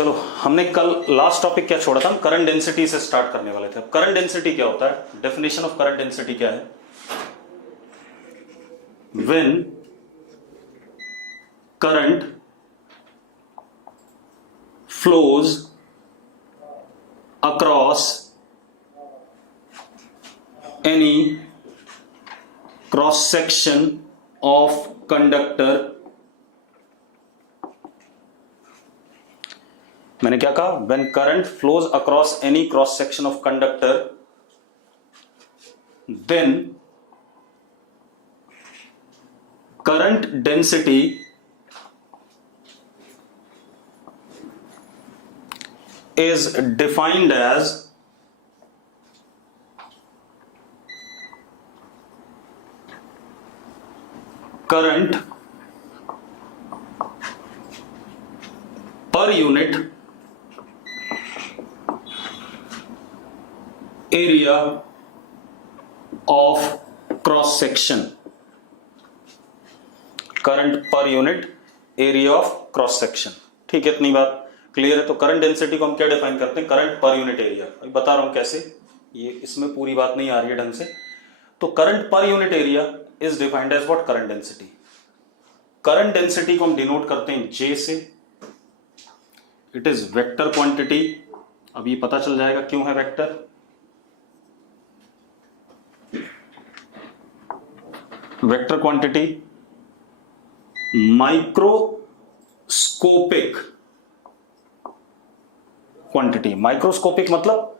चलो, हमने कल लास्ट टॉपिक क्या छोड़ा था, हम करंट डेंसिटी से स्टार्ट करने वाले थे। अब करंट डेंसिटी क्या होता है, डेफिनेशन ऑफ करंट डेंसिटी क्या है? When current flows across any cross section of conductor, मैंने क्या कहा, when current flows across any cross section of conductor, then current density is defined as current per unit area of cross section, current पर unit area of cross section. ठीक है, इतनी बात clear है। तो करंट डेंसिटी को हम क्या डिफाइन करते हैं, करंट पर यूनिट एरिया। अभी बता रहा हूं कैसे, ये इसमें पूरी बात नहीं आ रही है ढंग से। तो करंट पर unit area is defined as what, current density. Current density को हम डिनोट करते हैं J से। It is vector quantity. अब ये पता चल जाएगा क्यों है vector. Vector quantity microscopic quantity. Microscopic मतलब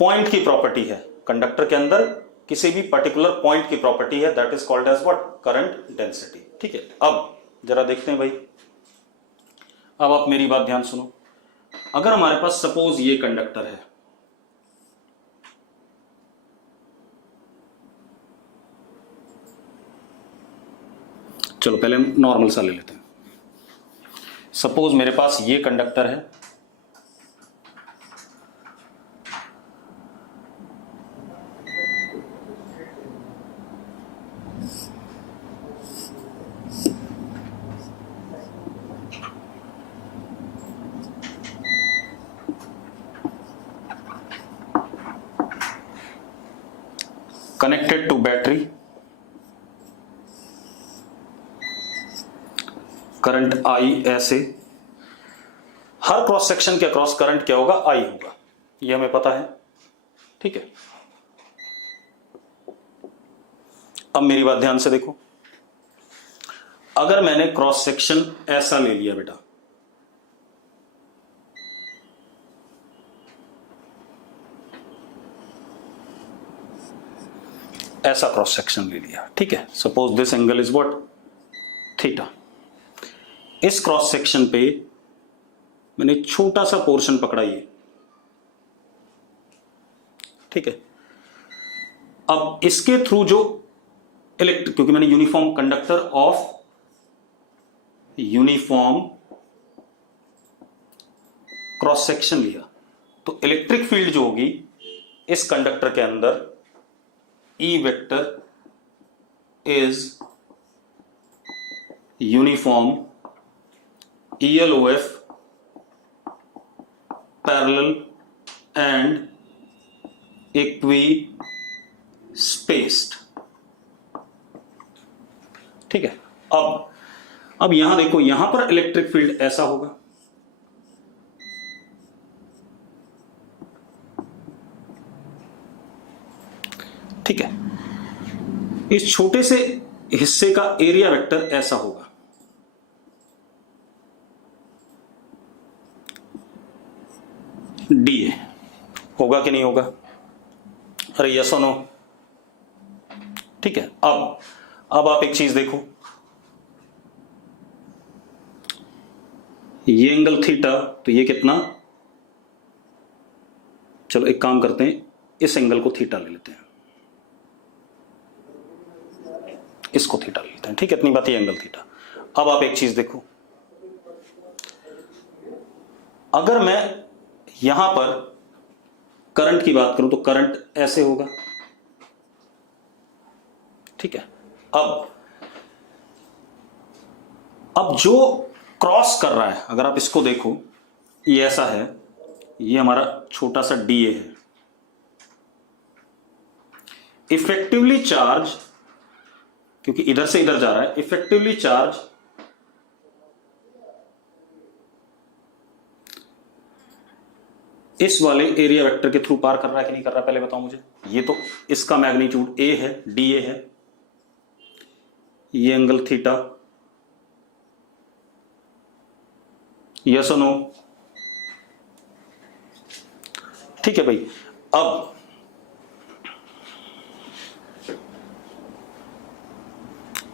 पॉइंट की प्रॉपर्टी है, कंडक्टर के अंदर किसी भी पर्टिकुलर पॉइंट की प्रॉपर्टी है, that is called as what, current density. ठीक है, अब जरा देखते हैं भाई। अब आप मेरी बात ध्यान सुनो। अगर हमारे पास सपोज ये कंडक्टर है, चलो पहले हम नॉर्मल सा ले लेते हैं। सपोज मेरे पास ये कंडक्टर है, connected to battery, current I ऐसे। हर क्रॉस सेक्शन के अक्रॉस करंट क्या होगा, I होगा, ये हमें पता है। ठीक है, अब मेरी बात ध्यान से देखो। अगर मैंने क्रॉस सेक्शन ऐसा ले लिया बेटा, ऐसा क्रॉस सेक्शन ले लिया, ठीक है। Suppose this angle is what, theta. इस क्रॉस सेक्शन पे मैंने छोटा सा पोर्शन पकड़ा ये, ठीक है। अब इसके थ्रू जो इलेक्ट्रिक, क्योंकि मैंने uniform conductor of uniform cross section लिया, तो इलेक्ट्रिक फील्ड जो होगी इस कंडक्टर के अंदर, E vector is uniform ELOF parallel and equi-spaced। ठीक है, अब यहां देखो, यहां पर इलेक्ट्रिक फील्ड ऐसा होगा, ठीक है। इस छोटे से हिस्से का एरिया वेक्टर ऐसा होगा, डी ए। होगा कि नहीं होगा, अरे यस और नो। ठीक है, अब आप एक चीज देखो, ये एंगल थीटा, तो ये कितना, चलो एक काम करते हैं, इस एंगल को थीटा ले लेते हैं, इसको थीटा ले लेते हैं, ठीक है। इतनी बात, ये एंगल थीटा। अब आप एक चीज देखो, अगर मैं यहां पर करंट की बात करूं तो करंट ऐसे होगा, ठीक है। अब जो क्रॉस कर रहा है, अगर आप इसको देखो, ये ऐसा है, ये हमारा छोटा सा डीए है। इफेक्टिवली चार्ज, क्योंकि इधर से इधर जा रहा है, इफेक्टिवली चार्ज इस वाले एरिया वेक्टर के थ्रू पार कर रहा है कि नहीं कर रहा है, पहले बताओ मुझे। ये तो इसका मैग्नीट्यूड ए है, डीए है, ये एंगल थीटा, यस और नो? ठीक है भाई। अब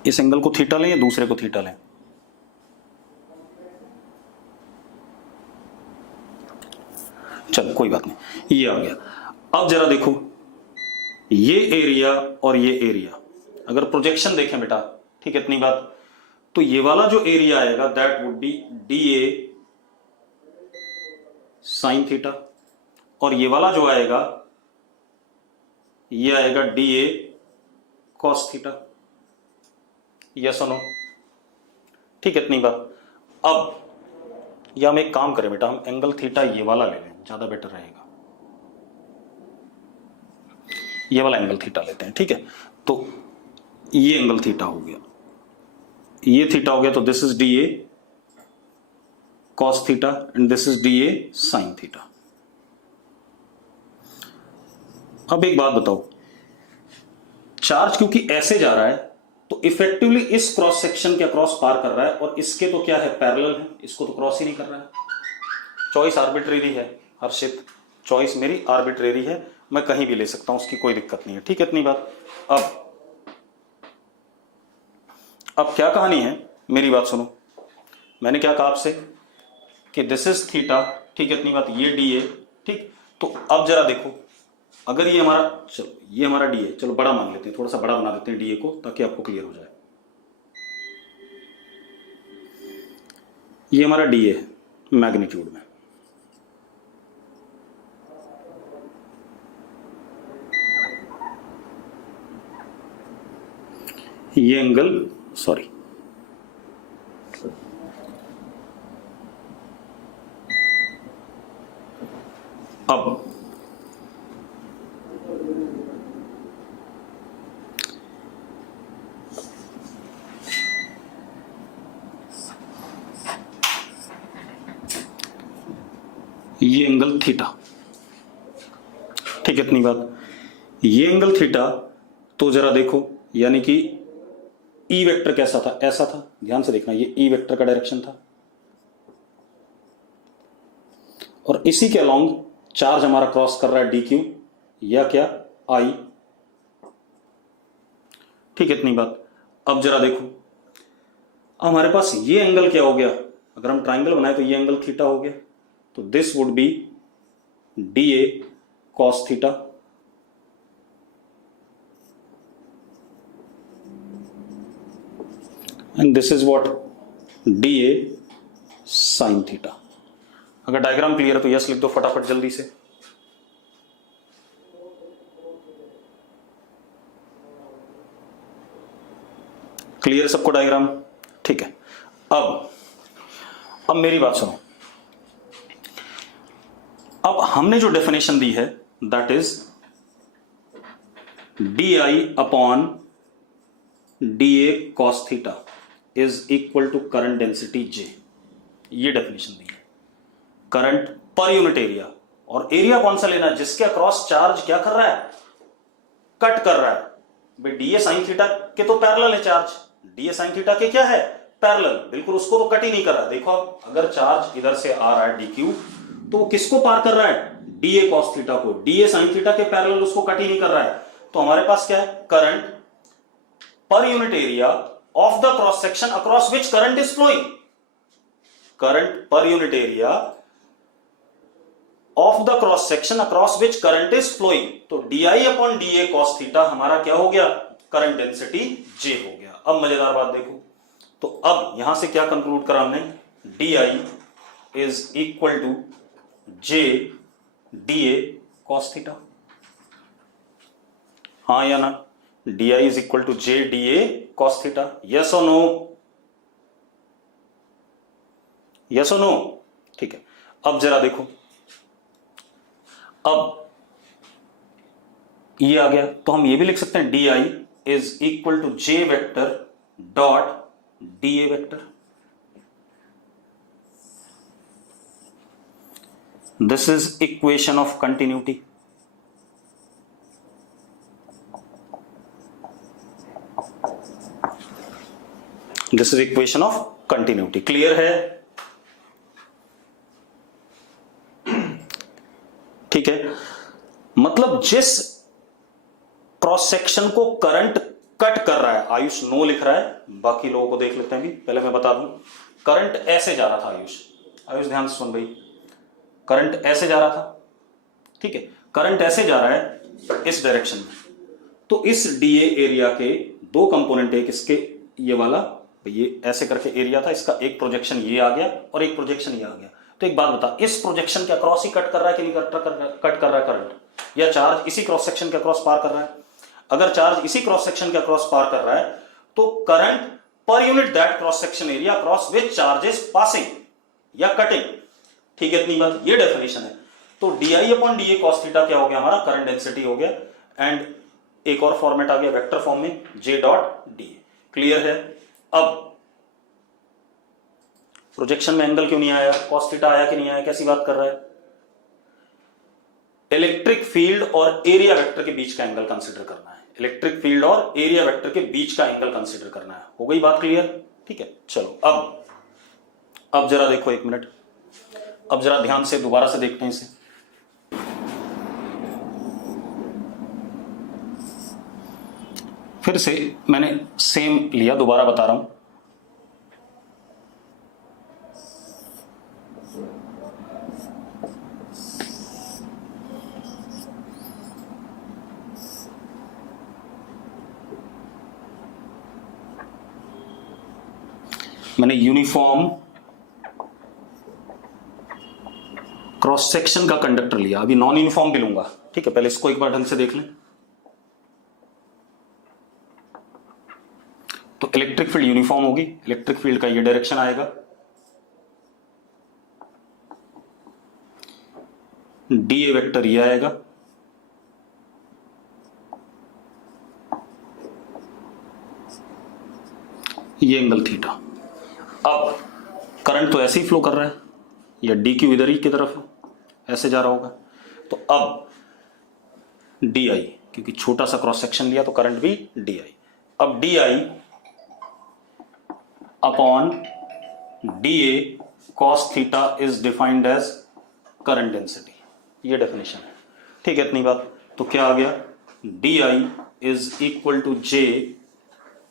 इस एंगल को थीटा लें या दूसरे को थीटा लें? चलो कोई बात नहीं, ये आ गया। अब जरा देखो, ये एरिया और ये एरिया, अगर प्रोजेक्शन देखें बेटा, ठीक है, इतनी बात, तो ये वाला जो एरिया आएगा that would be D A sine theta, और ये वाला जो आएगा ये आएगा D A cos theta, yes और नो? ठीक है, इतनी बात। अब या हम एक काम करें बेटा, हम एंगल थीटा ये वाला ले लें, ज्यादा बेटर रहेगा। ये वाला एंगल थीटा लेते हैं, ठीक है। तो ये एंगल थीटा हो गया, ये थीटा हो गया, तो this is D A cos theta and this is D A sine theta. अब एक बात बताओ, चार्ज क्योंकि ऐसे जा रहा है तो इफेक्टिवली इस क्रॉस सेक्शन के क्रॉस पार कर रहा है, और इसके तो क्या है, पैरेलल है, इसको तो क्रॉस ही नहीं कर रहा है। चॉइस आर्बिट्रेरी है हर्षित, चॉइस मेरी आर्बिट्रेरी है, मैं कहीं भी ले सकता हूं, उसकी कोई दिक्कत नहीं है, ठीक है, इतनी बात। अब क्या कहानी है, मेरी बात सुनो। मैंने क्या कहा आपसे कि दिस इज थीटा, ठीक है, इतनी बात, ये डी ए, ठीक। तो अब जरा देखो, अगर ये हमारा, चलो ये हमारा डी ए, चलो बड़ा मान लेते हैं, थोड़ा सा बड़ा बना देते हैं डी ए को, ताकि आपको क्लियर हो जाए। ये हमारा डी ए मैग्नीट्यूड में, ये एंगल, सॉरी, अब ये एंगल थीटा, ठीक है, इतनी बात। ये एंगल थीटा, तो जरा देखो, यानी कि ई वेक्टर कैसा था, ऐसा था, ध्यान से देखना, ये ई वेक्टर का डायरेक्शन था, और इसी के अलोंग चार्ज हमारा क्रॉस कर रहा है डी क्यू, या क्या, आई, ठीक है, इतनी बात। अब जरा देखो, अब हमारे पास ये एंगल क्या हो गया, अगर हम ट्राइंगल बनाए तो ये एंगल थीटा हो गया, तो this would be D A cos theta, and this is what, D A sine theta. अगर डायग्राम क्लियर है तो यस लिख दो फटाफट जल्दी से। क्लियर है सबको डायग्राम, ठीक है। अब मेरी बात सुनो, अब हमने जो डेफिनेशन दी है that is D I upon D A cos theta is equal to current density J, ये डेफिनेशन दी है। करंट पर यूनिट एरिया, और एरिया कौन सा लेना, जिसके अक्रॉस चार्ज क्या कर रहा है, कट कर रहा है। भाई डी ए साइन थीटा के तो पैरेलल है charge, D A sine theta के क्या है, पैरेलल, बिल्कुल उसको तो कट ही नहीं कर रहा। देखो अगर चार्ज इधर से आ रहा है डी क्यू, तो किसको पार कर रहा है, डी ए कॉस थीटा को, डी ए साइन थीटा के पैरेलल उसको कट ही नहीं कर रहा है। तो हमारे पास क्या है, करंट पर unit area of the cross section across which current is flowing, current पर unit area of the cross section across which current is flowing. तो D I upon D A cos theta हमारा क्या हो गया, current density जे हो गया। अब मजेदार बात देखो, तो अब यहां से क्या कंक्लूड करा हमने, D I is equal to J D A cos theta, हाँ या ना, D I is equal to J D A cos theta, yes और नो, यस और नो, ठीक है। अब जरा देखो, अब ये आ गया तो हम ये भी लिख सकते हैं D I is equal to J vector dot D A vector. This is equation of continuity. This is equation of continuity. Clear है? ठीक है, मतलब जिस क्रॉस सेक्शन को करंट कट कर रहा है, आयुष नो लिख रहा है, बाकी लोगों को देख लेते हैं भी, पहले मैं बता दूं। करंट ऐसे जा रहा था आयुष, आयुष ध्यान से सुन भाई, करंट ऐसे जा रहा था, ठीक है, करंट ऐसे जा रहा है इस डायरेक्शन में। तो इस डीए एरिया के दो कंपोनेंट, एक इसके ये वाला, ये ऐसे करके एरिया था, इसका एक प्रोजेक्शन ये आ गया और एक प्रोजेक्शन ये आ गया। तो एक बात बता, इस प्रोजेक्शन के अक्रॉस ही कट कर रहा है कि नहीं कट कर रहा है करंट, या चार्ज इसी क्रॉस सेक्शन के अक्रॉस पार कर रहा है? अगर चार्ज इसी क्रॉस सेक्शन के अक्रॉस पार कर रहा है तो current per unit that cross section area across which charges passing या कटिंग। ठीक है, इतनी बात, ये डेफिनेशन है। तो D I upon D A cos theta क्या हो गया हमारा? करंट डेंसिटी हो गया। एंड एक और फॉर्मेट आ गया वेक्टर फॉर्म में, जे डॉट डी ए। क्लियर है? अब प्रोजेक्शन में एंगल क्यों नहीं आया? कॉस थीटा आया कि नहीं आया? कैसी बात कर रहा है? इलेक्ट्रिक फील्ड और एरिया वेक्टर के बीच का एंगल कंसीडर करना है। इलेक्ट्रिक फील्ड और एरिया वेक्टर के बीच का एंगल कंसीडर करना है। हो गई बात क्लियर? ठीक है, चलो अब जरा देखो, एक मिनट, अब जरा ध्यान से दोबारा से देखते हैं इसे। फिर से मैंने सेम लिया, दोबारा बता रहा हूं। मैंने यूनिफॉर्म क्रॉस सेक्शन का कंडक्टर लिया, अभी नॉन यूनिफॉर्म भी लूंगा। ठीक है, पहले इसको एक बार ढंग से देख लें। तो इलेक्ट्रिक फील्ड यूनिफॉर्म होगी, इलेक्ट्रिक फील्ड का ये डायरेक्शन आएगा, डी ए वेक्टर ये आएगा, ये एंगल थीटा। अब करंट तो ऐसे ही फ्लो कर रहा है, या डी क्यू इधर ही की तरफ ऐसे जा रहा होगा। तो अब डी आई, क्योंकि छोटा सा क्रॉस सेक्शन लिया तो करंट भी डी आई। अब D I upon D A cos theta is defined as current density, ये डेफिनेशन है। ठीक है, इतनी बात। तो क्या आ गया? D I is equal to J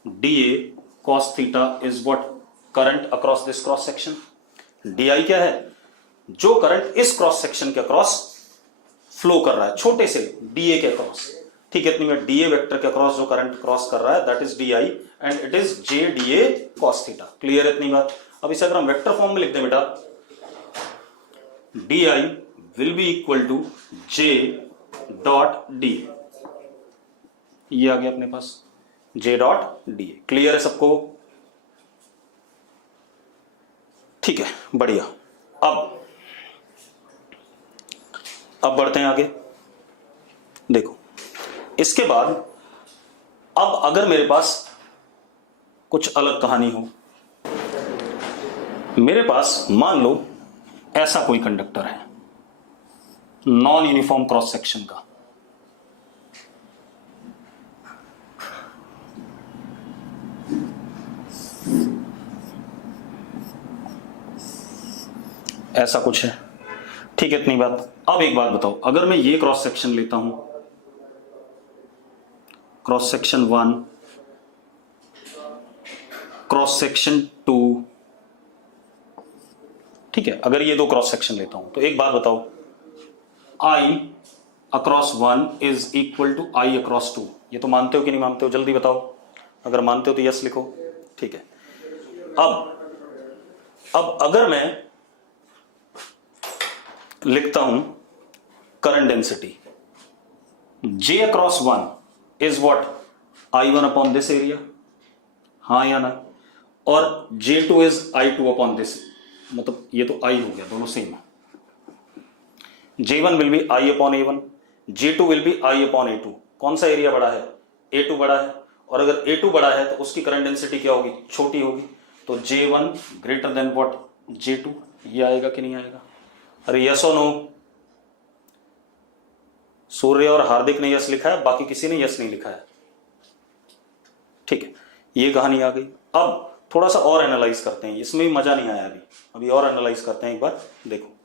D A cos theta is what? Current across this cross section. D I क्या है? जो करंट इस क्रॉस सेक्शन के अक्रॉस फ्लो कर रहा है, छोटे से डीए के अक्रॉस। ठीक है, इतनी बात। डीए वेक्टर के अक्रॉस जो करंट क्रॉस कर रहा है that is D I and it is J D A cos theta. Clear है? इतनी बात। अब इसे अगर हम वेक्टर फॉर्म में लिख दें बेटा, D I will be equal to J dot D, ये आ गया अपने पास, J dot D A. Clear है सबको? ठीक है, बढ़िया। अब बढ़ते हैं आगे। देखो, इसके बाद अब अगर मेरे पास कुछ अलग कहानी हो, मेरे पास मान लो ऐसा कोई कंडक्टर है नॉन यूनिफॉर्म क्रॉस सेक्शन का, ऐसा कुछ है। ठीक है, इतनी बात। अब एक बात बताओ, अगर मैं ये क्रॉस सेक्शन लेता हूं, क्रॉस सेक्शन 1, क्रॉस सेक्शन 2, ठीक है, अगर ये दो क्रॉस सेक्शन लेता हूं तो एक बात बताओ, I across 1 is equal to I across 2, ये तो मानते हो कि नहीं मानते हो? जल्दी बताओ। अगर मानते हो तो यस लिखो। ठीक है, अब अगर मैं लिखता हूं current density J across 1 is what? I1 upon this area, हाँ या ना? और J2 is I2 upon this, मतलब ये तो I हो गया, दोनों सेम है। J1 will be I upon A1, J2 will be I upon A2। कौन सा एरिया बड़ा है? A2 बड़ा है, और अगर A2 बड़ा है तो उसकी करंट डेंसिटी क्या होगी? छोटी होगी। तो J1 greater than what? J2। ये आएगा कि नहीं आएगा? अरे यस और नो? सूर्य और हार्दिक ने यस लिखा है, बाकी किसी ने यस नहीं लिखा है। ठीक है, ये कहानी आ गई। अब थोड़ा सा और एनालाइज करते हैं, इसमें भी मजा नहीं आया अभी और एनालाइज करते हैं। एक बार देखो,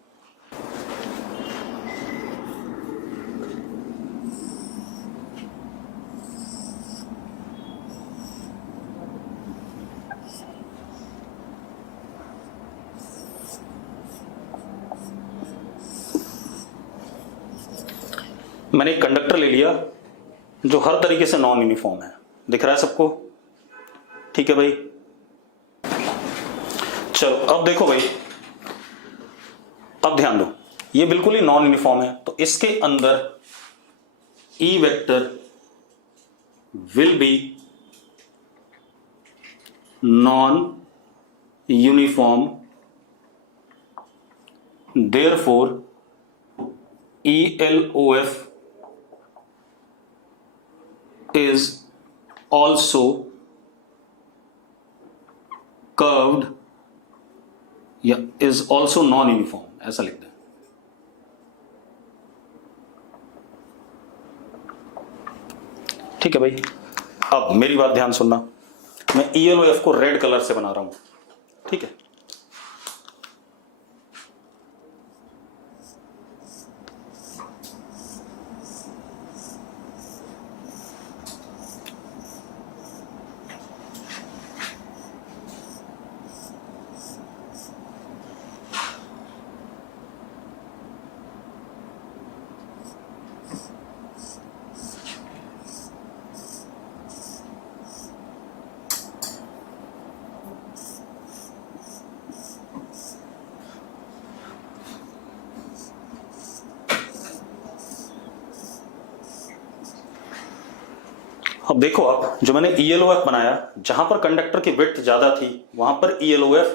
मैंने एक कंडक्टर ले लिया जो हर तरीके से नॉन यूनिफॉर्म है। दिख रहा है सबको? ठीक है भाई, चलो अब देखो भाई, अब ध्यान दो, ये बिल्कुल ही नॉन यूनिफॉर्म है, तो इसके अंदर E vector will be non uniform, therefore ELOF is also curved या is also non-uniform, ऐसा लिख दें। ठीक है भाई, अब मेरी बात ध्यान सुनना, मैं ELOF को रेड कलर से बना रहा हूं, ठीक है? अब देखो, आप जो मैंने ELOF बनाया, जहां पर कंडक्टर की विड्थ ज्यादा थी वहां पर ELOF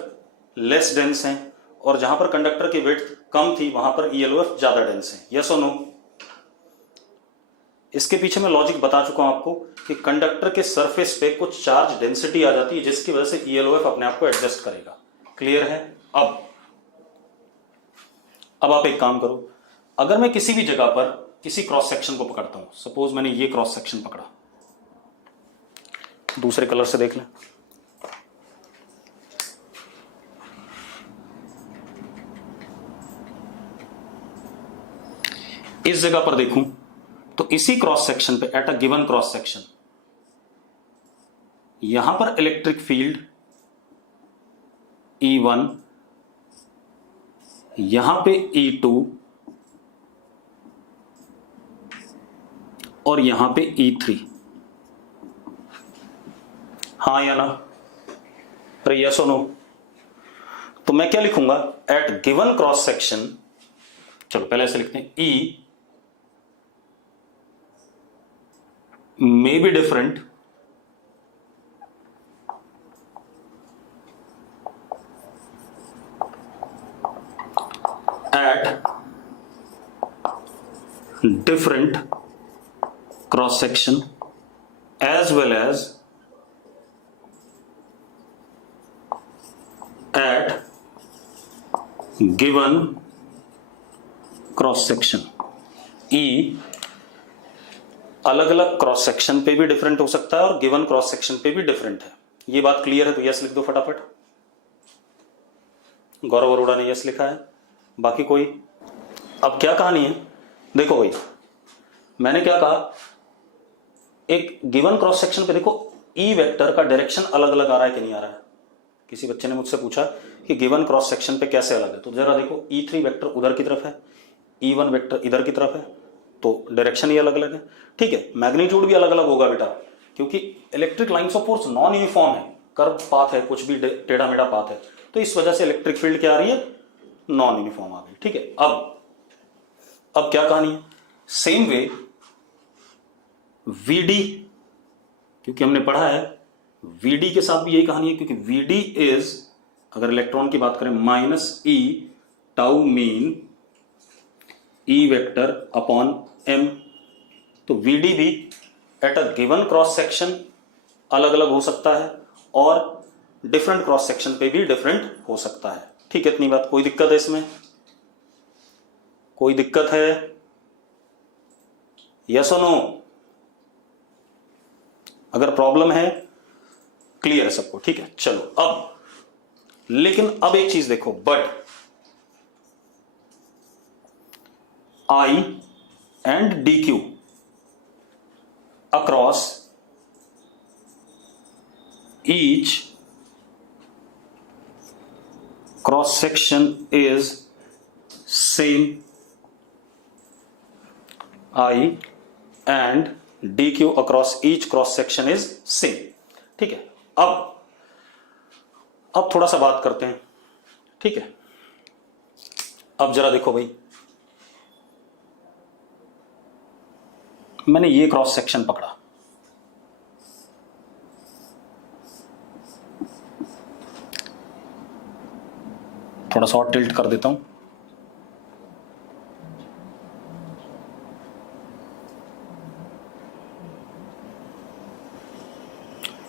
लेस डेंस है, और जहां पर कंडक्टर की विड्थ कम थी वहां पर ELOF ज्यादा डेंस है। यस और नो? इसके पीछे मैं लॉजिक बता चुका हूं आपको कि कंडक्टर के सरफेस पे कुछ चार्ज डेंसिटी आ जाती है जिसकी वजह से ELOF अपने आप को एडजस्ट करेगा। क्लियर है? अब आप एक काम करो, अगर मैं किसी भी जगह पर किसी क्रॉस सेक्शन को पकड़ता हूं, सपोज मैंने ये क्रॉस सेक्शन पकड़ा, दूसरे कलर से देख लें, इस जगह पर देखूं तो इसी क्रॉस सेक्शन पे, eight a given cross section, यहां पर इलेक्ट्रिक फील्ड E1, यहां पे E2 और यहां पे E3। हाँ या ना? अरे यस और नो? तो मैं क्या लिखूंगा? एट गिवन क्रॉस सेक्शन, चलो पहले ऐसे लिखते हैं, E may be different at different cross section as well as at given cross section. E अलग अलग क्रॉस सेक्शन पे भी डिफरेंट हो सकता है और गिवन क्रॉस सेक्शन पे भी डिफरेंट है। ये बात क्लियर है? तो यस लिख दो फटाफट। गौरव अरोड़ा ने यस लिखा है, बाकी कोई? अब क्या कहानी है, देखो भाई, मैंने क्या कहा, एक गिवन क्रॉस सेक्शन पे देखो E वेक्टर का डायरेक्शन अलग अलग आ रहा है कि नहीं आ रहा है। किसी बच्चे ने मुझसे पूछा कि गिवन क्रॉस सेक्शन पे कैसे अलग है, तो जरा देखो, E3 वेक्टर उधर की तरफ है, E1 वेक्टर इधर की तरफ है, तो डायरेक्शन ही अलग अलग है। ठीक है, मैग्नीट्यूड भी अलग अलग होगा बेटा, क्योंकि electric lines of force non uniform है, कर्व पाथ है, कुछ भी टेढ़ा मेढ़ा पाथ है, तो इस वजह से इलेक्ट्रिक फील्ड क्या आ रही है? नॉन यूनिफॉर्म आ गई। ठीक है, अब क्या कहानी है? सेम वे VD, क्योंकि हमने पढ़ा है VD के साथ भी यही कहानी है, क्योंकि VD इज, अगर इलेक्ट्रॉन की बात करें, -E tau mean E vector upon M. तो वीडी भी at a given cross section अलग अलग हो सकता है और डिफरेंट क्रॉस सेक्शन पे भी डिफरेंट हो सकता है। ठीक है, इतनी बात। कोई दिक्कत है इसमें? कोई दिक्कत है? यस और नो? अगर प्रॉब्लम है, क्लियर है सबको? ठीक है, चलो अब, लेकिन अब एक चीज देखो, but I and DQ across each cross section is same. I and DQ across each cross section is same. ठीक है, अब थोड़ा सा बात करते हैं। ठीक है, अब जरा देखो भाई, मैंने ये क्रॉस सेक्शन पकड़ा, थोड़ा सा और टिल्ट कर देता हूं।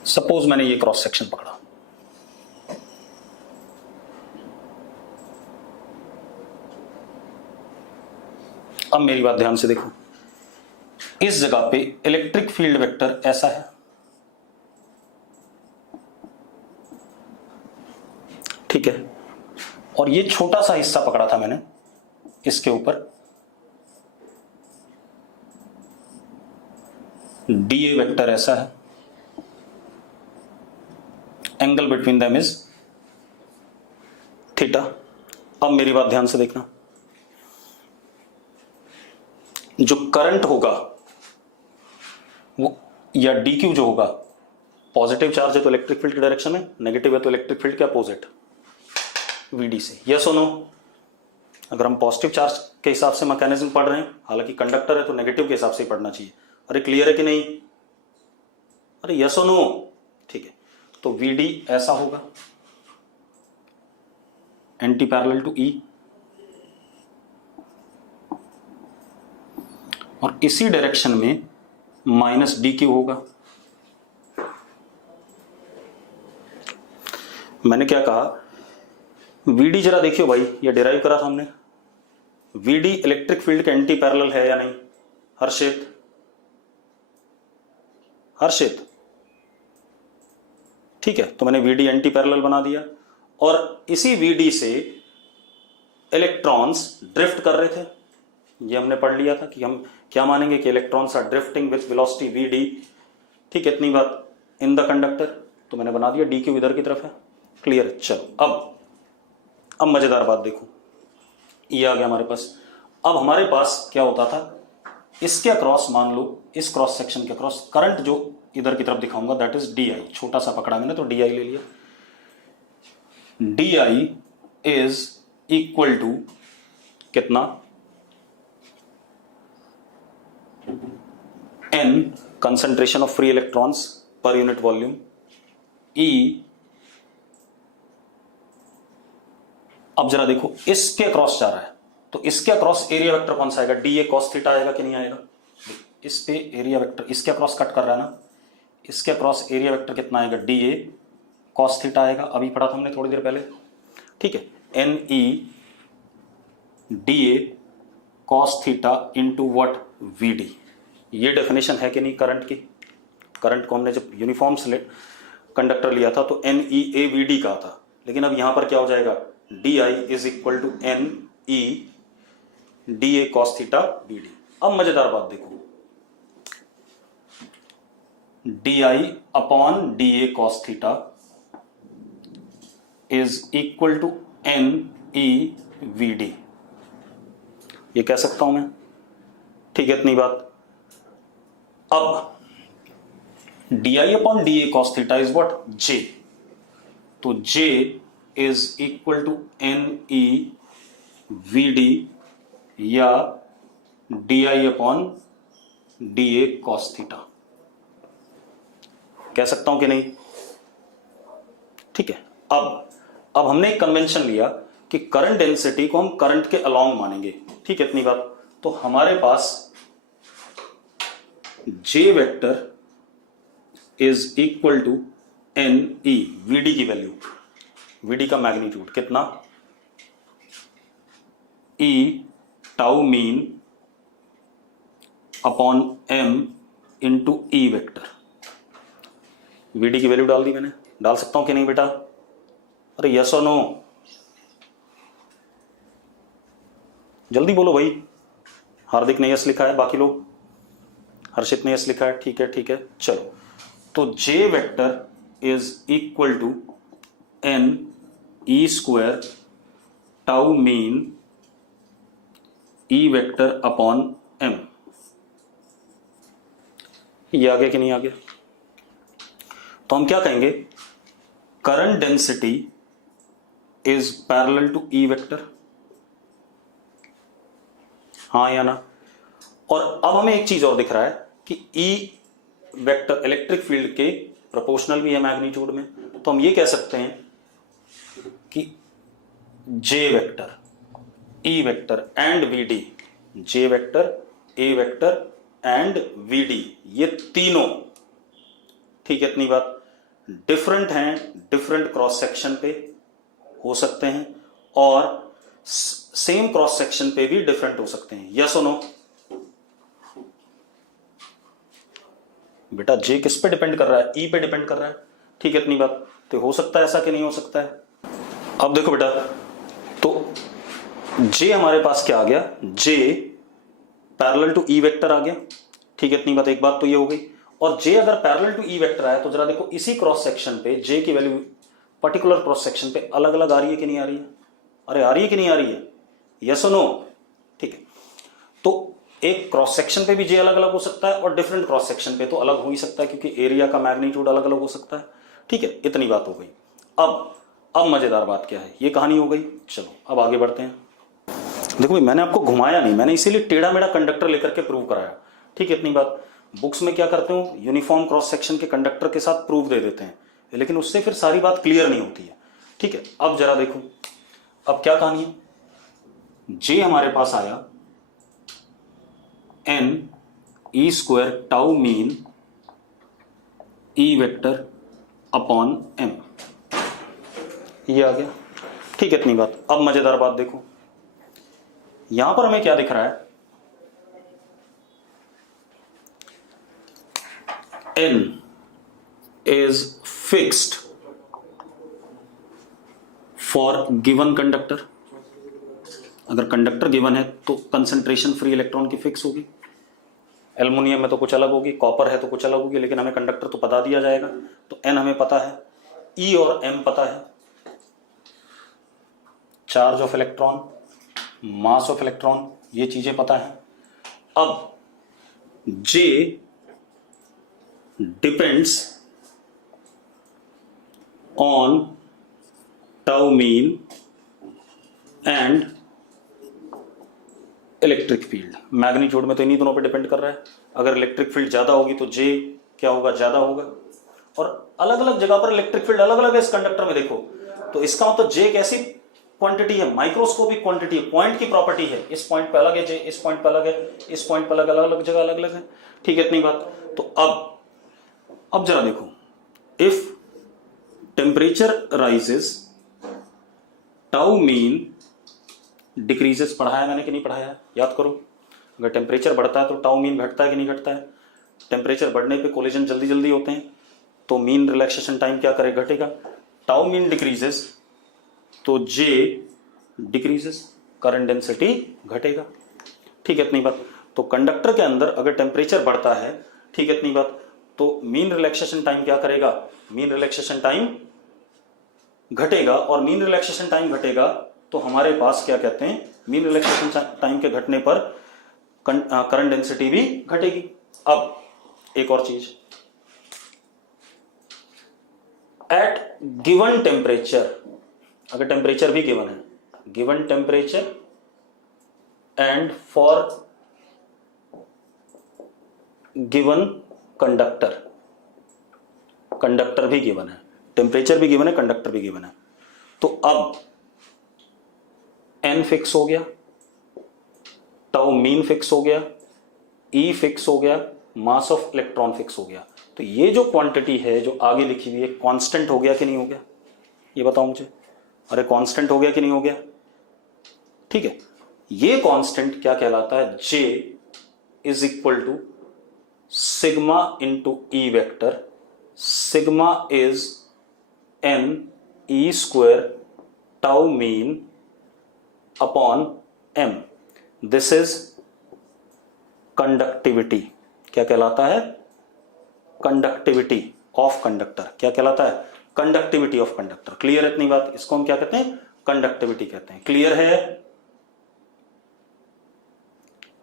सपोज मैंने ये क्रॉस सेक्शन पकड़ा, अब मेरी बात ध्यान से देखो, इस जगह पे इलेक्ट्रिक फील्ड वेक्टर ऐसा है, ठीक है, और ये छोटा सा हिस्सा पकड़ा था मैंने इसके ऊपर, डीए वेक्टर ऐसा है, angle between them is theta. अब मेरी बात ध्यान से देखना, जो करंट होगा वो, या डीक्यू जो होगा, पॉजिटिव चार्ज है तो इलेक्ट्रिक फील्ड की डायरेक्शन में, नेगेटिव है तो इलेक्ट्रिक फील्ड के अपोजिट, वीडी से। यस और नो? अगर हम पॉजिटिव चार्ज के हिसाब से मैकेनिज्म पढ़ रहे हैं, हालांकि कंडक्टर है तो नेगेटिव के हिसाब से ही पढ़ना चाहिए। अरे क्लियर है कि नहीं? अरे यस और नो? ठीक है, तो वीडी ऐसा होगा, एंटी पैरेलल टू ई, और इसी डायरेक्शन में माइनस डी क्यू होगा। मैंने क्या कहा, वीडी जरा देखियो भाई, ये डिराइव करा था हमने, वीडी इलेक्ट्रिक फील्ड के एंटी पैरेलल है या नहीं? हर्षित, हर्षित, ठीक है, तो मैंने वीडी एंटी पैरेलल बना दिया, और इसी वीडी से इलेक्ट्रॉन्स ड्रिफ्ट कर रहे थे। ये हमने पढ़ लिया था कि हम क्या मानेंगे कि electrons are drifting with velocity V D. ठीक है, इतनी बात इन द कंडक्टर, तो मैंने बना दिया डी क्यू इधर की तरफ है। क्लियर है? चलो अब मजेदार बात देखो, ये आ गया हमारे पास। अब हमारे पास क्या होता था, इसके अक्रॉस, मान लो इस क्रॉस सेक्शन के अक्रॉस करंट जो इधर की तरफ दिखाऊंगा, दैट इज डी आई। छोटा सा पकड़ा मैंने तो डी आई ले लिया। D I is equal to कितना? n concentration of free electrons per unit volume, E। अब जरा देखो, इसके अक्रॉस जा रहा है तो इसके अक्रॉस एरिया वेक्टर कौन सा आएगा? डीए कॉस थीटा आएगा कि नहीं आएगा? इस पे एरिया वेक्टर इसके अक्रॉस कट कर रहा है ना, इसके अक्रॉस एरिया वेक्टर कितना आएगा? डीए कॉस थीटा आएगा। अभी पढ़ा था हमने थोड़ी देर पहले। ठीक है, N E D A cos theta into what? V D. ये डेफिनेशन है कि नहीं करंट की? करंट को हमने जब यूनिफॉर्म कंडक्टर लिया था तो N E A V D कहा था, लेकिन अब यहां पर क्या हो जाएगा? D I is equal to N E D A cos theta B D. अब मजेदार बात देखो, D I upon D A cos theta is equal to N E V D. ये कह सकता हूं मैं। ठीक है, इतनी बात। अब D I upon D A cos theta is what? J. तो J is equal to N E V D या D I upon D A cos theta. कह सकता हूं कि नहीं? ठीक है, अब हमने एक कन्वेंशन लिया कि करंट डेंसिटी को हम करंट के अलोंग मानेंगे। ठीक है, इतनी बात। तो हमारे पास J vector is equal to N E, VD की वैल्यू, वीडी का मैग्नीट्यूड कितना, E tau mean upon M into E vector. VD की वैल्यू डाल दी मैंने, डाल सकता हूं कि नहीं बेटा? अरे यस और नो, जल्दी बोलो भाई। हार्दिक ने यस लिखा है, बाकी लोग, हर्षित ने यस लिखा है, ठीक है ठीक है। चलो, तो J vector is equal to N E square tau mean E vector upon M. ये आ गया कि नहीं आ गया? तो हम क्या कहेंगे, current density is parallel to E vector, हाँ या ना? और अब हमें एक चीज और दिख रहा है कि ई वेक्टर इलेक्ट्रिक फील्ड के प्रोपोर्शनल भी है मैग्नीट्यूड में, तो हम ये कह सकते हैं कि J vector, E vector and VD, J vector, A vector and VD, ये तीनों, ठीक है, इतनी बात, डिफरेंट हैं, डिफरेंट क्रॉस सेक्शन पे हो सकते हैं और सेम क्रॉस सेक्शन पे भी डिफरेंट हो सकते हैं। यस और नो? बेटा जे किस पे डिपेंड कर रहा है? ई पे डिपेंड कर रहा है, ठीक है, इतनी बात। तो हो सकता है ऐसा कि नहीं हो सकता है? अब देखो बेटा, तो जे हमारे पास क्या आ गया, जे पैरेलल टू ई वेक्टर आ गया, ठीक है, इतनी बात। एक बात तो ये हो गई। और जे अगर पैरेलल टू ई वेक्टर आया तो जरा देखो इसी क्रॉस सेक्शन पे जे की वैल्यू पर्टिकुलर क्रॉस सेक्शन पे अलग अलग आ रही है कि नहीं आ रही है? अरे आ रही है कि नहीं आ रही है? यस और नो? ठीक है, तो एक क्रॉस सेक्शन पे भी जे अलग अलग हो सकता है और डिफरेंट क्रॉस सेक्शन पे तो अलग हो ही सकता है, क्योंकि एरिया का मैग्नीट्यूड अलग अलग हो सकता है, ठीक है, इतनी बात हो गई। अब मजेदार बात क्या है, ये कहानी हो गई। चलो अब आगे बढ़ते हैं। देखो भाई, मैंने आपको घुमाया नहीं, मैंने इसीलिए टेढ़ा मेढ़ा कंडक्टर लेकर के प्रूव कराया, ठीक है, इतनी बात। बुक्स में क्या करते हो, यूनिफॉर्म क्रॉस सेक्शन के कंडक्टर के साथ प्रूफ दे देते हैं, लेकिन उससे फिर सारी बात क्लियर नहीं होती है, ठीक है। अब जरा देखो, अब क्या कहानी है, जे हमारे पास आया N E square tau mean E vector upon M, ये आ गया, ठीक है, इतनी बात। अब मजेदार बात देखो, यहां पर हमें क्या दिख रहा है, n is fixed for given conductor। अगर कंडक्टर गिवन है तो कंसंट्रेशन फ्री इलेक्ट्रॉन की फिक्स होगी। एल्युमिनियम में तो कुछ अलग होगी, कॉपर है तो कुछ अलग होगी, लेकिन हमें कंडक्टर तो बता दिया जाएगा। तो n हमें पता है, E और m पता है, charge of electron, mass of electron, ये चीजें पता है। अब J depends on tau mean and electric field. Magnitude में तो इन्हीं दोनों पे डिपेंड कर रहा है। अगर इलेक्ट्रिक फील्ड ज्यादा होगी तो जे क्या होगा, ज्यादा होगा। और अलग अलग जगह पर इलेक्ट्रिक फील्ड अलग अलग है इस कंडक्टर में, देखो, तो इसका मतलब जे एक ऐसी क्वांटिटी है, माइक्रोस्कोपिक क्वांटिटी है, पॉइंट की प्रॉपर्टी है। इस पॉइंट पे अलग है जे, इस पॉइंट पे अलग है, इस पॉइंट पे अलग अलग जगह अलग अलग है, ठीक है, इतनी बात। तो अब जरा देखो, if temperature rises tau mean decreases, पढ़ाया मैंने कि नहीं पढ़ाया, याद करो। अगर टेम्परेचर बढ़ता है तो टाउ मीन घटता है कि नहीं घटता है? टेम्परेचर बढ़ने पे कोलिजन जल्दी जल्दी होते हैं, तो मीन रिलैक्सेशन टाइम क्या करे, घटेगा। टाउ मीन डिक्रीजेस तो जे डिक्रीजेस, करंट डेंसिटी घटेगा, ठीक है, इतनी बात। तो कंडक्टर के अंदर अगर टेम्परेचर बढ़ता है, ठीक है, इतनी बात, तो मीन रिलैक्सेशन टाइम क्या करेगा, मीन रिलैक्सेशन टाइम घटेगा। और मीन रिलैक्सेशन टाइम घटेगा तो हमारे पास क्या कहते हैं, मीन रिलैक्सेशन टाइम के घटने पर करंट डेंसिटी भी घटेगी। अब एक और चीज, एट गिवन टेम्परेचर, अगर टेम्परेचर भी गिवन है, given temperature and for given conductor, conductor भी गिवन है, टेम्परेचर भी गिवन है, कंडक्टर भी गिवन है, तो अब n फिक्स हो गया, टाउ मीन फिक्स हो गया, ई फिक्स हो गया, मास ऑफ इलेक्ट्रॉन फिक्स हो गया। तो ये जो क्वांटिटी है जो आगे लिखी हुई है, कांस्टेंट हो गया कि नहीं हो गया, ये बताओ मुझे। अरे कांस्टेंट हो गया कि नहीं हो गया? ठीक है, ये कांस्टेंट क्या कहलाता है? J is equal to sigma into E vector. Sigma is n E square tau mean upon m। This is conductivity. क्या कहलाता है? Conductivity of conductor. क्या कहलाता है? Conductivity of conductor. क्लियर है इतनी बात? इसको हम क्या कहते हैं? कंडक्टिविटी कहते हैं। क्लियर है?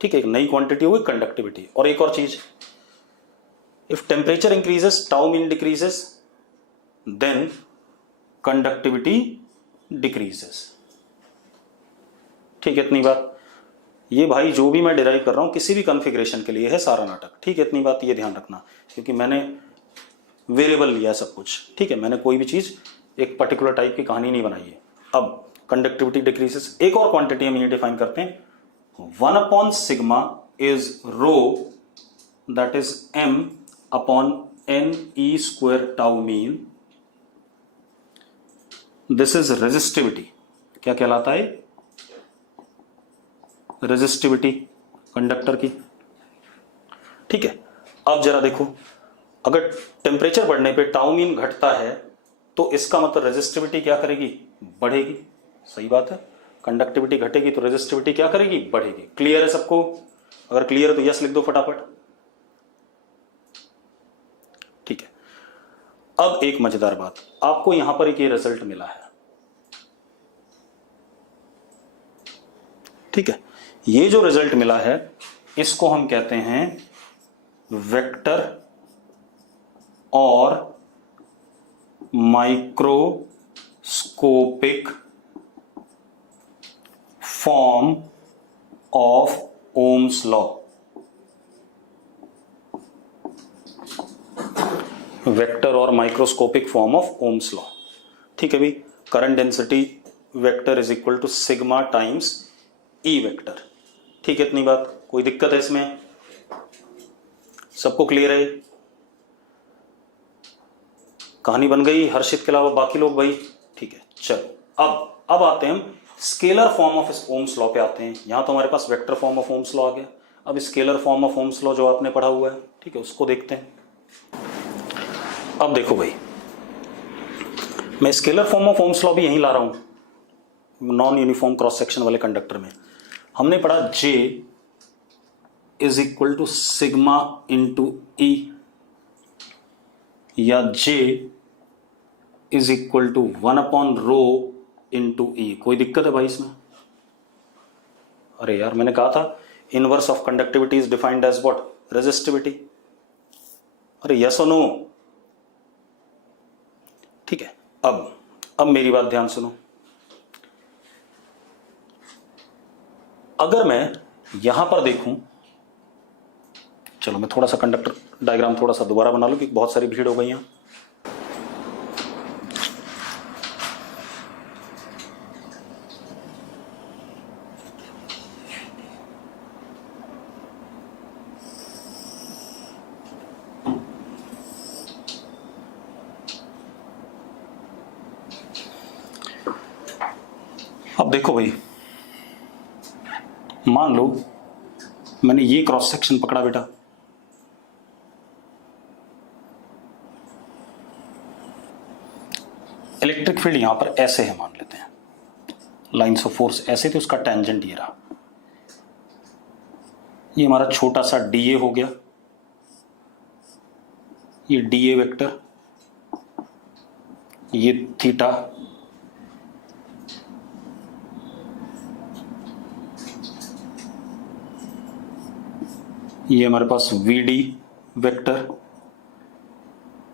ठीक है, एक नई क्वांटिटी होगी कंडक्टिविटी। और एक और चीज, if temperature increases tau mean decreases then conductivity decreases. ठीक है इतनी बात? ये भाई जो भी मैं डिराइव कर रहा हूं किसी भी कॉन्फ़िगरेशन के लिए है सारा नाटक। ठीक है इतनी बात, ये ध्यान रखना, क्योंकि मैंने वेरिएबल लिया है सब कुछ। ठीक है, मैंने कोई भी चीज एक पर्टिकुलर टाइप की कहानी नहीं बनाई है। अब कंडक्टिविटी डिक्रीजेस, एक और क्वांटिटी हम ये डिफाइन करते हैं, 1 upon sigma is rho, that is m upon n E square tau mean. This is resistivity. क्या कहलाता है? रेजिस्टिविटी कंडक्टर की। ठीक है, अब जरा देखो, अगर टेम्परेचर बढ़ने पे टाउ मीन घटता है तो इसका मतलब रेजिस्टिविटी क्या करेगी? बढ़ेगी। सही बात है, कंडक्टिविटी घटेगी तो रेजिस्टिविटी क्या करेगी? बढ़ेगी। क्लियर है सबको? अगर क्लियर है तो यस लिख दो फटाफट। ठीक है, अब एक मजेदार बात, आपको यहां पर एक ये रिजल्ट मिला है। ठीक है, ये जो रिजल्ट मिला है इसको हम कहते हैं वेक्टर और microscopic form of Ohm's law. Vector और microscopic form of Ohm's law. ठीक है भाई, current density vector is equal to sigma times E vector. ठीक है इतनी बात? कोई दिक्कत है इसमें? सबको क्लियर है? कहानी बन गई हर्षित के अलावा बाकी लोग भाई? ठीक है, चलो अब आते हैं हम scalar form of Ohm's law पे आते हैं। यहां तो हमारे पास vector form of Ohm's law आ गया, अब scalar form of Ohm's law जो आपने पढ़ा हुआ है, ठीक है, उसको देखते हैं। अब देखो भाई, मैं scalar form of Ohm's law भी यहीं ला रहा हूं नॉन यूनिफॉर्म क्रॉस सेक्शन वाले कंडक्टर में। हमने पढ़ा J is equal to sigma into E, या J is equal to 1 upon rho into E. कोई दिक्कत है भाई इसमें? अरे यार, मैंने कहा था inverse of conductivity is defined as what? Resistivity. अरे यस और नो? ठीक है, अब मेरी बात ध्यान सुनो। अगर मैं यहां पर देखूं, चलो मैं थोड़ा सा कंडक्टर डायग्राम थोड़ा सा दोबारा बना लूं क्योंकि बहुत सारी भीड़ हो गई यहां। अब देखो भाई, मान लो मैंने ये क्रॉस सेक्शन पकड़ा बेटा, इलेक्ट्रिक फील्ड यहां पर ऐसे है, मान लेते हैं लाइंस ऑफ फोर्स ऐसे थे, उसका टेंजेंट ये रहा, ये हमारा छोटा सा डीए हो गया, ये डीए वेक्टर, ये थीटा, ये हमारे पास वी डी वेक्टर,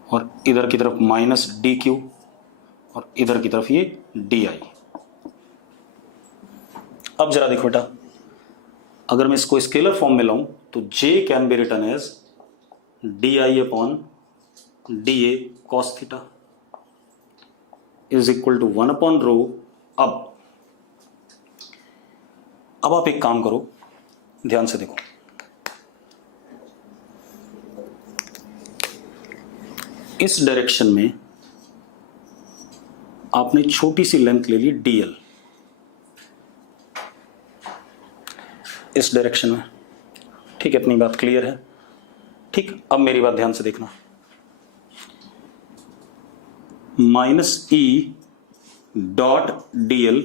और इधर की तरफ माइनस डी क्यू, और इधर की तरफ ये डी आई। अब जरा देखो बेटा, अगर मैं इसको स्केलर फॉर्म में लाऊं तो J can be written as D I upon D A cos theta is equal to 1 upon rho. अब आप एक काम करो, ध्यान से देखो, इस डायरेक्शन में आपने छोटी सी लेंथ ले ली dl, इस डायरेक्शन में, ठीक है, इतनी बात क्लियर है। ठीक, अब मेरी बात ध्यान से देखना, -e dot dl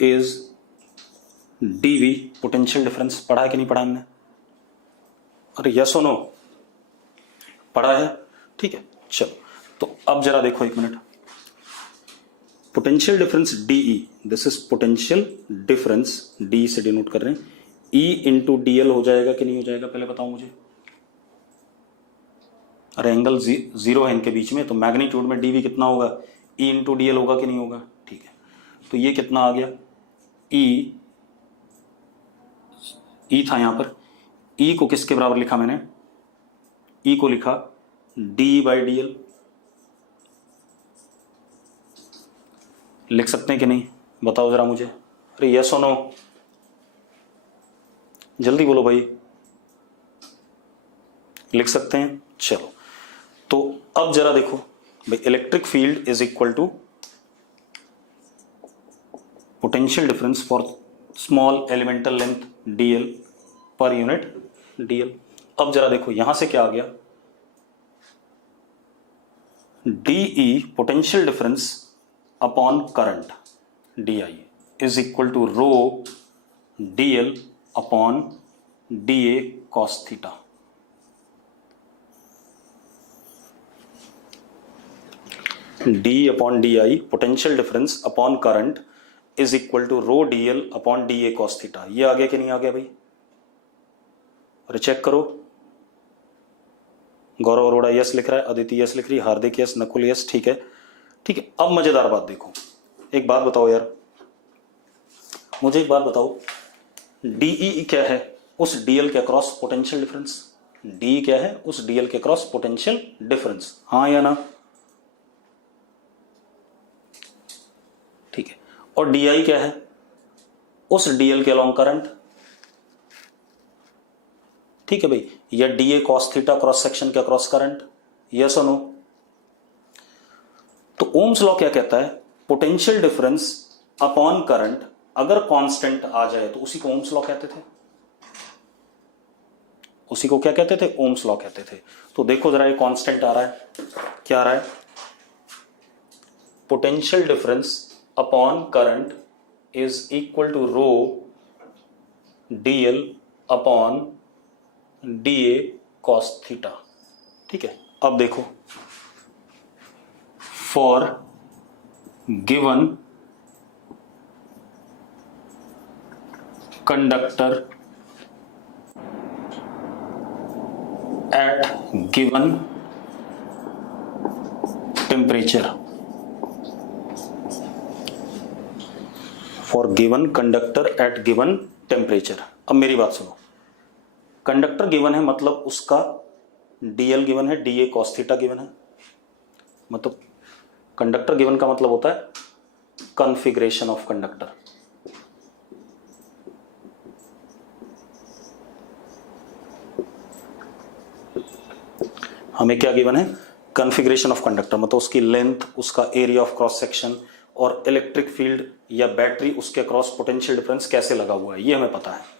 is dv, potential difference. पढ़ा है कि नहीं पढ़ा हमने? अरे यस और नो, पढ़ा है? ठीक है, चलो तो अब जरा देखो एक minute, potential difference DE, this is potential difference, D से डिनोट कर रहे हैं, E इंटू DL हो जाएगा कि नहीं हो जाएगा, पहले बताओ मुझे। अरे एंगल जीरो है इनके बीच में, तो मैग्नीट्यूड में DV कितना होगा, E इंटू DL होगा कि नहीं होगा। ठीक है, तो ये कितना आ गया, E था यहां पर, E को किसके बराबर लिखा मैंने, E को लिखा DE बाई DL, लिख सकते हैं कि नहीं, बताओ जरा मुझे। अरे यस और नो, जल्दी बोलो भाई, लिख सकते हैं। चलो तो अब जरा देखो भाई, electric field is equal to potential difference for small elemental length dl per unit dl। अब जरा देखो यहां से क्या आ गया, DE potential difference upon current DI is equal to rho DL upon DA cos theta. D upon DI potential difference upon current is equal to rho DL upon DA cos theta. ये आ गया कि नहीं आ गया भाई? अरे check करो, गौरव Arora yes लिख रहा है, अदिति यस लिख रही है, हार्दिक यस, नकुल यस। ठीक है, ठीक है। अब मजेदार बात देखो, एक बात बताओ यार, मुझे एक बात बताओ, DE क्या है, उस DL के अक्रॉस पोटेंशियल डिफरेंस। DE क्या है, उस DL के अक्रॉस पोटेंशियल डिफरेंस, हाँ या ना? ठीक है, और DI क्या है, उस DL के अलॉन्ग करंट। ठीक है भाई, या DA cos theta cross section के अक्रॉस करंट, यस और नो? तो ओम्स लॉ क्या कहता है, पोटेंशियल डिफरेंस अपॉन करंट अगर कांस्टेंट आ जाए तो उसी को ओम्स लॉ कहते थे, उसी को क्या कहते थे, ओम्स लॉ कहते थे। तो देखो जरा, ये कांस्टेंट आ रहा है, क्या आ रहा है, potential difference upon current is equal to rho DL upon DA cos theta. ठीक है, अब देखो, for given conductor at given temperature, for given conductor at given temperature. अब मेरी बात सुनो, कंडक्टर गिवन है मतलब उसका DL गिवन है, DA cos थीटा गिवन है, मतलब कंडक्टर गिवन का मतलब होता है कॉन्फ़िगरेशन ऑफ कंडक्टर। हमें क्या गिवन है, कॉन्फ़िगरेशन ऑफ कंडक्टर, मतलब उसकी लेंथ, उसका एरिया ऑफ क्रॉस सेक्शन और इलेक्ट्रिक फील्ड या बैटरी उसके क्रॉस पोटेंशियल डिफरेंस कैसे लगा हुआ है, ये हमें पता है।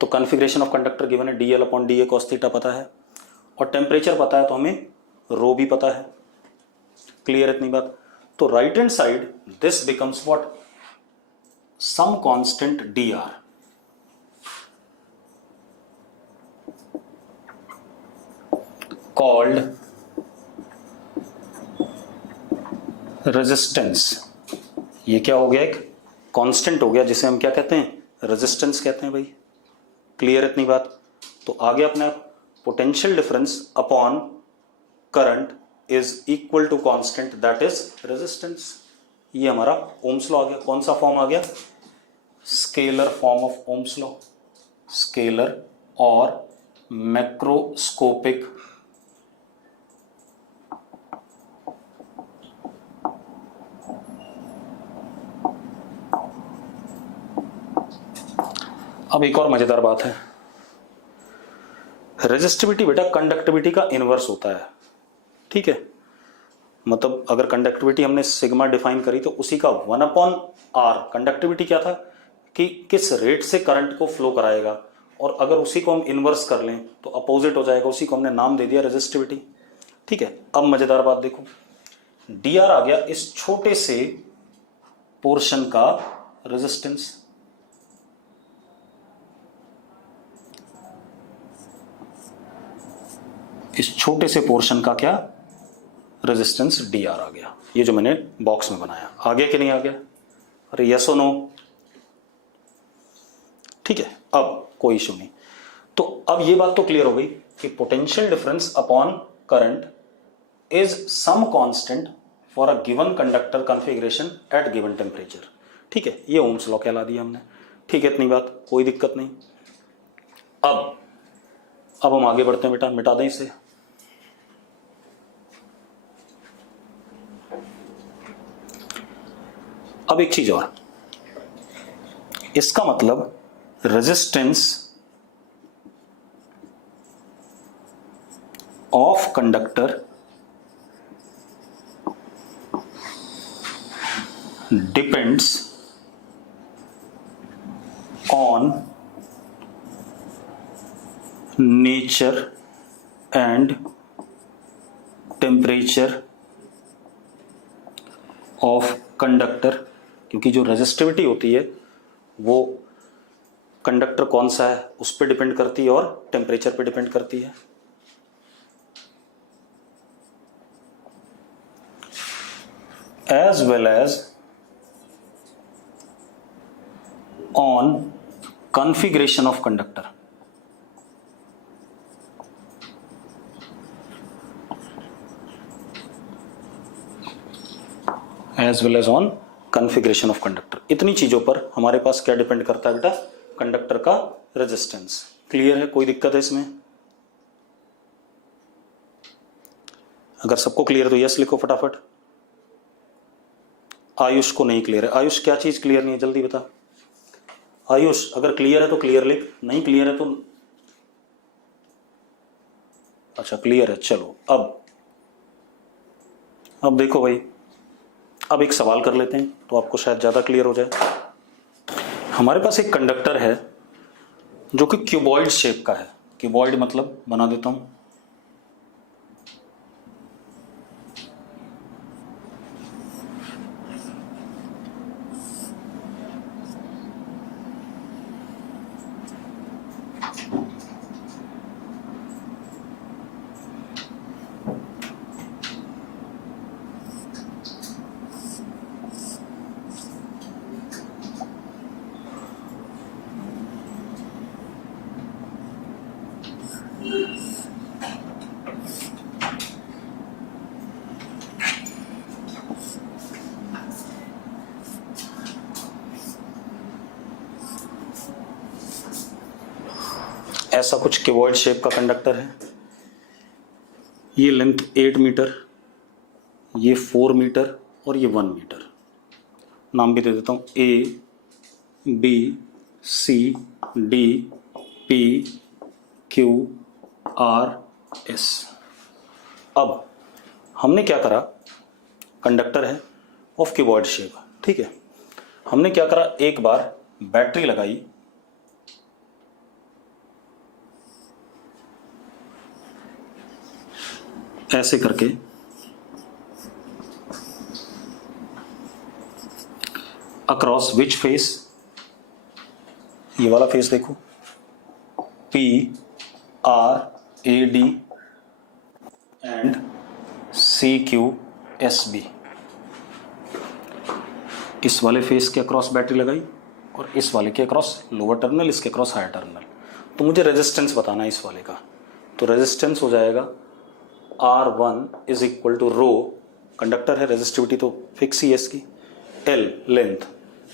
तो कॉन्फ़िगरेशन ऑफ कंडक्टर गिवन है, DL upon DA cos theta पता है, और टेम्परेचर पता है, तो हमें रो भी पता है। क्लियर इतनी बात? तो right hand side this becomes what, some constant DR, called resistance. ये क्या हो गया, एक कांस्टेंट हो गया जिसे हम क्या कहते हैं, रेजिस्टेंस कहते हैं भाई। क्लियर इतनी बात? तो आगे अपने potential difference upon current is equal to constant, that is resistance. ये हमारा ओम्स लॉ आ गया। कौन सा फॉर्म आ गया, scalar form of Ohm's law, scalar और मैक्रोस्कोपिक अब एक और मजेदार बात है, रेजिस्टिविटी बेटा कंडक्टिविटी का इनवर्स होता है, ठीक है। मतलब अगर कंडक्टिविटी हमने सिग्मा डिफाइन करी तो उसी का 1/r, कंडक्टिविटी क्या था कि किस रेट से करंट को फ्लो कराएगा, और अगर उसी को हम इनवर्स कर लें तो अपोजिट हो जाएगा, उसी को हमने नाम दे दिया रेजिस्टिविटी, ठीक है। अब मजेदार बात देखो, dr आ गया इस छोटे से पोर्शन का रेजिस्टेंस, इस छोटे से पोर्शन का क्या रेजिस्टेंस dr आ गया, ये जो मैंने बॉक्स में बनाया। आ गया कि नहीं आ गया? अरे यस और नो? ठीक है, अब कोई इशू नहीं। तो अब ये बात तो क्लियर हो गई कि potential difference upon current is some constant for a given conductor configuration at given temperature, ठीक है। ये ओम्स लॉ कहला दिया हमने, ठीक है, इतनी बात, कोई दिक्कत नहीं। अब हम आगे बढ़ते हैं बेटा, मिटा दें इसे। अब एक चीज और, इसका मतलब resistance of conductor depends on nature and temperature of conductor, क्योंकि जो रेजिस्टिविटी होती है वो कंडक्टर कौन सा है उस पर डिपेंड करती है और टेम्परेचर पे डिपेंड करती है। As well as on configuration of conductor, as well as on configuration of conductor. इतनी चीजों पर हमारे पास क्या डिपेंड करता है बेटा? कंडक्टर का रेजिस्टेंस। क्लियर है? कोई दिक्कत है इसमें? अगर सबको क्लियर तो यस लिखो फटाफट। आयुष को नहीं क्लियर है। आयुष क्या चीज क्लियर नहीं है, जल्दी बता। आयुष अगर क्लियर है तो क्लियर लिख, नहीं क्लियर है तो अच्छा क्लियर है। चलो अब देखो भाई, अब एक सवाल कर लेते हैं तो आपको शायद ज्यादा क्लियर हो जाए। हमारे पास एक कंडक्टर है जो कि क्यूबॉइड शेप का है। क्यूबॉइड मतलब बना देता हूं, ऐसा कुछ क्यूबॉइड शेप का कंडक्टर है। ये लेंथ 8 मीटर, ये 4 मीटर और ये 1 मीटर। नाम भी दे देता हूं, A B C D P Q R S. अब हमने क्या करा, कंडक्टर है ऑफ क्यूबॉइड शेप, ठीक है। हमने क्या करा, एक बार बैटरी लगाई, ऐसे करके अक्रॉस विच फेस, ये वाला फेस देखो, P R A D and C Q S B. इस वाले फेस के अक्रॉस बैटरी लगाई और इस वाले के अक्रॉस लोअर टर्मिनल, इसके अक्रॉस हायर टर्मिनल। तो मुझे रेजिस्टेंस बताना है इस वाले का, तो रेजिस्टेंस हो जाएगा R1 is equal to rho, conductor है, रेजिस्टिविटी तो फिक्स ही है इसकी, L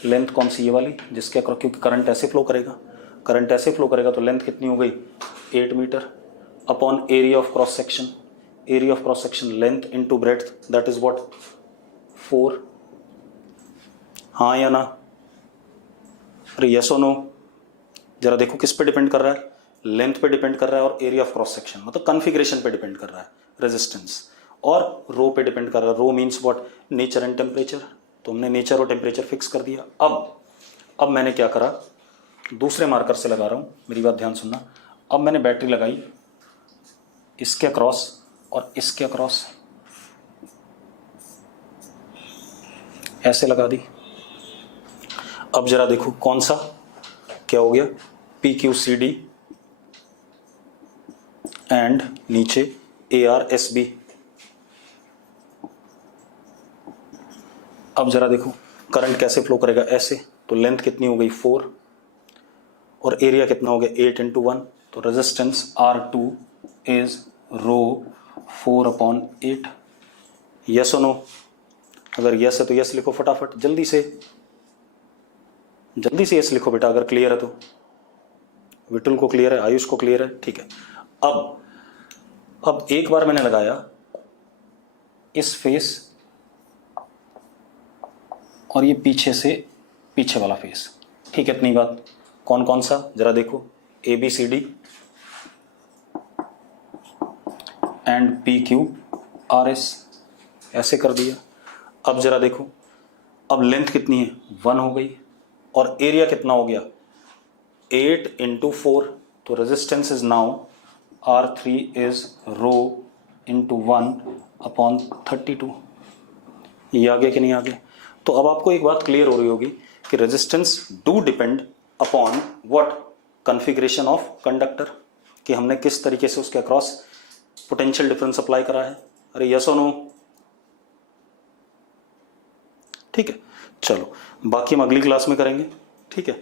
लेंथ कौन सी, ये वाली जिसके अक्रॉस, क्योंकि करंट ऐसे फ्लो करेगा, करंट ऐसे फ्लो करेगा तो लेंथ कितनी हो गई 8 metre, upon area of cross section, area of cross section length into breadth, that is what 4। हाँ या ना? अरे यस और नो? जरा देखो किस पे डिपेंड कर रहा है, लेंथ पे डिपेंड कर रहा है और एरिया ऑफ क्रॉस सेक्शन मतलब कॉन्फ़िगरेशन पे डिपेंड कर रहा है, रेजिस्टेंस, और रो पे डिपेंड कर रहा है। Rho means what, nature and temperature. तो हमने नेचर और टेम्परेचर फिक्स कर दिया। अब मैंने क्या करा, दूसरे मार्कर से लगा रहा हूँ, मेरी बात ध्यान सुनना। अब मैंने बैटरी लगाई इसके अक्रॉस और इसके अक्रॉस, ऐसे लगा दी। अब जरा देखो कौन सा क्या हो गया, PQCD एंड नीचे ARSB। अब जरा देखो करंट कैसे फ्लो करेगा, ऐसे। तो लेंथ कितनी हो गई 4 और एरिया कितना हो गया 8 × 1। तो resistance R2 is rho 4/8। Yes और नो? अगर यस है तो यस लिखो फटाफट, जल्दी से यस लिखो बेटा अगर क्लियर है तो। विटुल को क्लियर है, आयुष को क्लियर है, ठीक है। अब एक बार मैंने लगाया इस फेस और ये पीछे से पीछे वाला फेस, ठीक है। इतनी बात। कौन कौन सा जरा देखो, ABCD एंड PQRS, ऐसे कर दिया। अब जरा देखो, अब लेंथ कितनी है 1 हो गई और एरिया कितना हो गया 8 × 4। तो resistance is now R3 is rho × 1/32। ये आगे कि नहीं आगे? तो अब आपको एक बात क्लियर हो रही होगी कि resistance do depend upon what, configuration of conductor, कि हमने किस तरीके से उसके अक्रॉस पोटेंशियल डिफरेंस अप्लाई करा है। अरे यस और नो? ठीक है, चलो बाकी हम अगली क्लास में करेंगे, ठीक है।